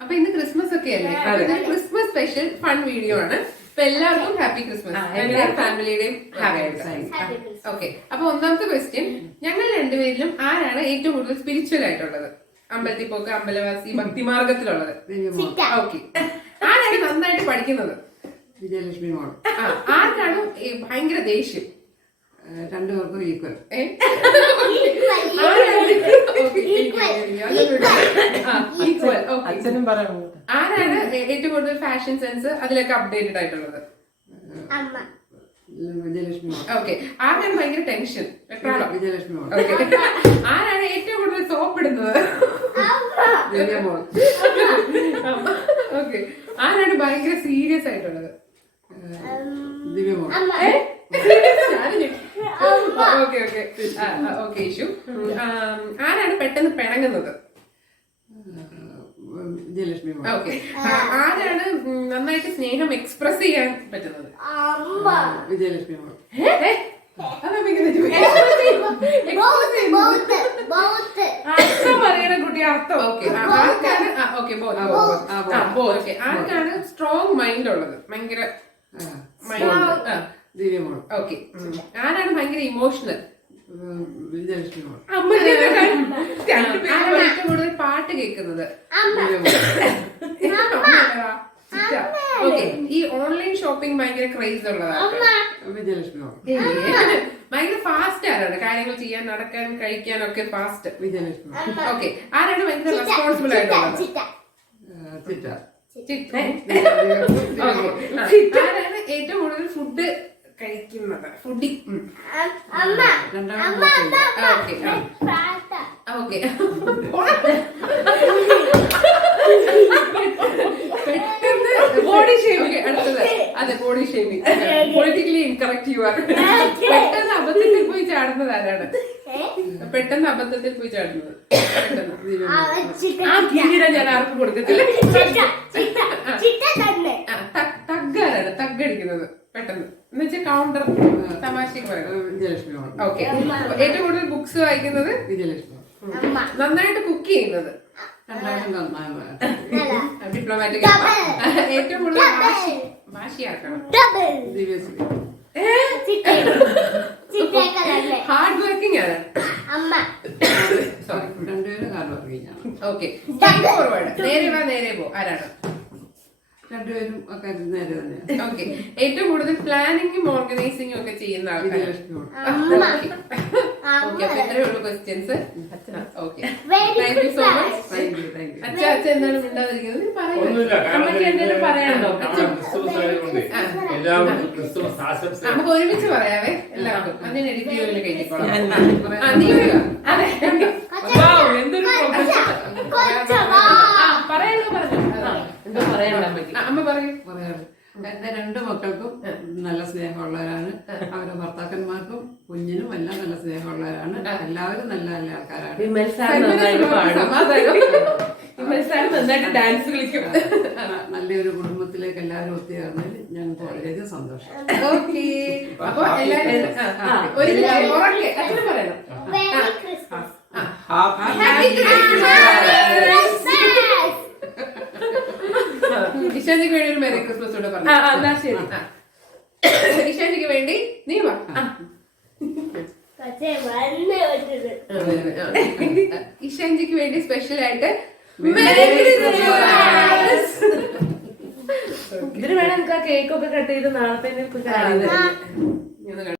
അപ്പൊ ഇന്ന് ക്രിസ്മസ് ഒക്കെ അല്ലേ, ക്രിസ്മസ് സ്പെഷ്യൽ ഫൺ വീഡിയോ ആണ്. അപ്പൊ എല്ലാവർക്കും ഹാപ്പി ക്രിസ്മസ്, ഫാമിലിയുടെയും ഓക്കെ. അപ്പൊ ഒന്നാമത്തെ ക്വസ്റ്റ്യൻ, ഞങ്ങൾ രണ്ടുപേരിലും ആരാണ് ഏറ്റവും കൂടുതൽ സ്പിരിച്വൽ ആയിട്ടുള്ളത്? അമ്പലത്തിൽ പോക്ക്, അമ്പലവാസി, ഭക്തിമാർഗത്തിലുള്ളത്. ഓക്കെ. ആരാണ് നന്നായിട്ട് പഠിക്കുന്നത്? വിജയലക്ഷ്മി മോൾ. ആർക്കാണ് ഭയങ്കര ദേഷ്യം? രണ്ടുപേർക്കും ഈക്വൽ. ആരാണ് ഏറ്റവും കൂടുതൽ ഫാഷൻ സെൻസ് അതിലൊക്കെ അപ്ഡേറ്റഡ് ആയിട്ടുള്ളത്? വിജയലക്ഷ്മി മോൾ. ഓക്കെ. ആരാണ് ഭയങ്കര ടെൻഷൻ? വിജയലക്ഷ്മി മോൾ. ആരാണ് ഏറ്റവും കൂടുതൽ സോപ്പ് ഇടുന്നത്? ദിവ്യ മോൾ. ഓക്കെ. ആരാണ് ഭയങ്കര സീരിയസ് ആയിട്ടുള്ളത്? ദിവ്യ മോൾ. ഓക്കെ. ഇഷു. ആരാണ് പെട്ടെന്ന് പിണങ്ങുന്നത്? വിജയലക്ഷ്മി മോൾ. ഓക്കെ. ആരാണ് നന്നായിട്ട് സ്നേഹം എക്സ്പ്രസ് ചെയ്യാൻ പറ്റുന്നത്? വിജയലക്ഷ്മി മോൾ. പറയണ കുട്ടി അർത്ഥം. ആർക്കാണ് സ്ട്രോങ് മൈൻഡ് ഉള്ളത്? ഭയങ്കര ദിവ്യ മോൾ. ഓക്കെ. ആരാണ് ഭയങ്കര ഇമോഷണൽ? വിജയലക്ഷ്മി മോൾ. ആരാണ് ഏറ്റവും കൂടുതൽ പാട്ട് കേൾക്കുന്നത്? ഓക്കെ. ഈ ഓൺലൈൻ ഷോപ്പിംഗ് ഭയങ്കര ക്രേസ് ഉള്ളതാണ്. വിജയലക്ഷ്മി മോൾ. ഭയങ്കര ഫാസ്റ്റ് ആരാണ്? കാര്യങ്ങൾ ചെയ്യാൻ, നടക്കാൻ, കഴിക്കാനൊക്കെ ഫാസ്റ്റ്? വിജയലക്ഷ്മി മോൾ. ഓക്കെ. ആരാണ് ഭയങ്കര റെസ്പോൺസിബിൾ ആയിട്ടുള്ളത്? ചിറ്റ. ആരാണ് ഏറ്റവും കൂടുതൽ ഫുഡ് കഴിക്കുന്നത്? ഫുഡി. ഓക്കെ. Body shaming. അടുത്തത് അതെ, body shaming. Politically incorrect you are. പെട്ടെന്ന് അബദ്ധത്തിൽ പോയി ചാടുന്നത് ആരാണ്? പെട്ടെന്ന് അബദ്ധത്തിൽ പോയി ചാടുന്നത് ആ കിരീടം ഞാൻ ആർക്കും കൊടുക്കത്തില്ല. തഗ്ഗാരാണ് തഗ്ഗടിക്കുന്നത് പെട്ടെന്ന് എന്ന് വെച്ചാൽ കൗണ്ടർ തമാശക്ക് പറയുന്നത്. വിജയലക്ഷ്മി മോൾ. ഓക്കെ. ഏറ്റവും കൂടുതൽ ബുക്സ് വായിക്കുന്നത്? വിജയലക്ഷ്മി മോൾ. നന്നായിട്ട് കുക്ക് ചെയ്യുന്നത്? ഡിപ്ലോമാറ്റിക്. ഏറ്റവും കൂടുതൽ വാശിയാക്കണം? ദിവ്യശ്രീ. ഹാർഡ് വർക്കിംഗ് ആണ്? സോറി, രണ്ടുപേരും ഹാർഡ് വർക്കിംഗ് ആണ്. ഓക്കെ. ഫോർവേഡ്. നേരെ വാ നേരെ പോ. ആരാണ്? രണ്ടുപേരും ഒക്കെ നേരെ തന്നെയാണ്. ഓക്കെ. ഏറ്റവും കൂടുതൽ പ്ലാനിങ്ങും ഓർഗനൈസിംഗും ഒക്കെ ചെയ്യുന്ന ആൾക്കാർ? വിജയലക്ഷ്മി മോൾ. ഓക്കെ. അപ്പൊ ഇത്രയേ ഉള്ളൂ questions. Okay. Thank you so much. Thank you. അച്ഛൻ എന്താണ് മിണ്ടാതിരിക്കുന്നത്? അമ്മയ്ക്ക് എന്തെങ്കിലും പറയാനുണ്ടോ? നമുക്ക് ഒരുമിച്ച് പറയാവേ എല്ലാവർക്കും. അതിന് എഡിറ്റ് ചെയ്ത് കഴിഞ്ഞിക്കോളാം. നീ വരിക. അതെ. എന്തൊരു അമ്മ പറയൂ. പറയാറ് എന്റെ രണ്ട് മക്കൾക്കും നല്ല സ്നേഹമുള്ളവരാണ്. അവരുടെ ഭർത്താക്കന്മാർക്കും കുഞ്ഞിനും എല്ലാം നല്ല സ്നേഹമുള്ളവരാണ്. എല്ലാവരും നല്ല നല്ല ആൾക്കാരാണ്. ഡാൻസ് കളിക്കും. നല്ലൊരു കുടുംബത്തിലേക്ക് എല്ലാവരും ഒത്തുചേർന്നതിൽ ഞങ്ങൾക്ക് വളരെയധികം സന്തോഷം. ഓക്കെ. അപ്പൊ എല്ലാവരും പറയണം. ഇഷാന്തിക്ക് വേണ്ടി ഒരു മെറി ക്രിസ്മസ് കൂടെ പറഞ്ഞു. ശരി. ഇഷാന്തിക്ക് വേണ്ടി നീ വാ. ഇഷാന്തിക്ക് വേണ്ടി സ്പെഷ്യൽ ആയിട്ട് ഇതിന് വേണം കേക്കൊക്കെ കട്ട് ചെയ്ത് നാളെ തന്നെ